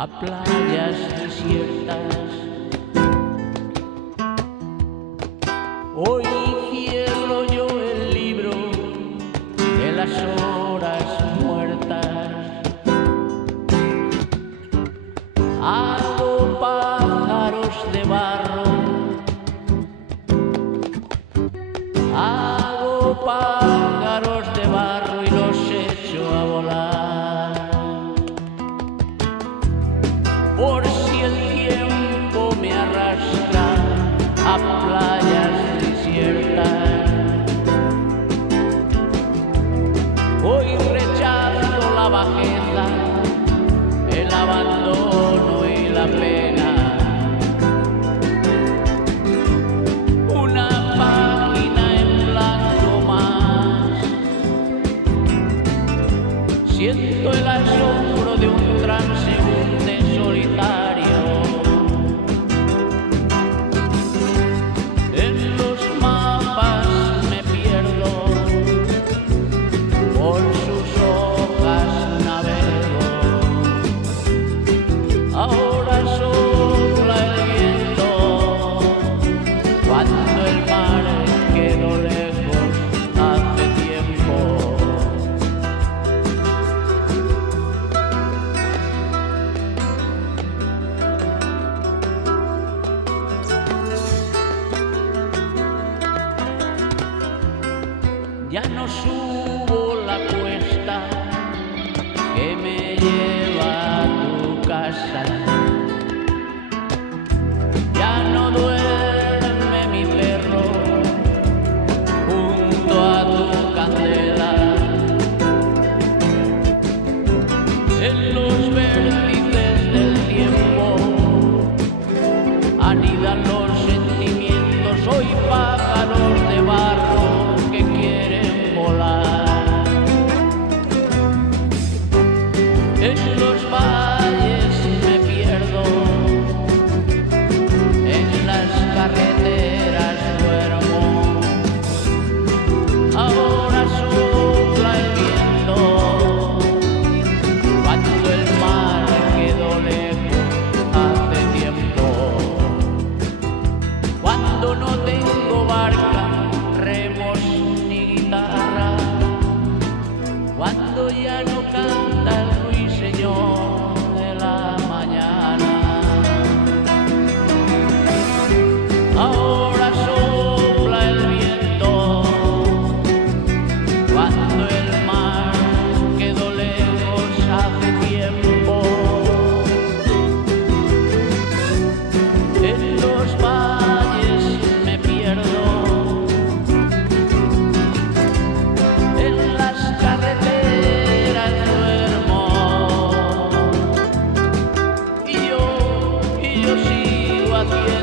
a playas desiertas. Hoy cierro yo el libro de las horas muertas. Hago pájaros de barro, hago pájaros de barro y los echo a volar. Por si el tiempo me arrastra a playas desiertas, hoy rechazo la bajeza, el abandono y la pena. Una página en blanco más. Siento el asombro de un transeúnte solitario. En los mapas me pierdo, por sus hojas navego. Ahora sopla el viento, cuando el mar quedó lejos hace tiempo. Ya no subo la cuesta que me lleva a tu casa. Ya no duerme mi perro junto a tu candela. En los vértices del tiempo anidan los sentimientos. Hoy pájaros de barro que quieren volar. En los valles me pierdo, en las carreteras duermo. Ahora sopla el viento, cuando el mar quedó lejos hace tiempo. Cuando no tengo barca, remos ni guitarra, cuando ya no canta el ruiseñor de la mañana. Ahora sopla el viento, cuando el mar quedó lejos hace tiempo. En los valles me pierdo, en las carreteras duermo, y yo sigo haciendo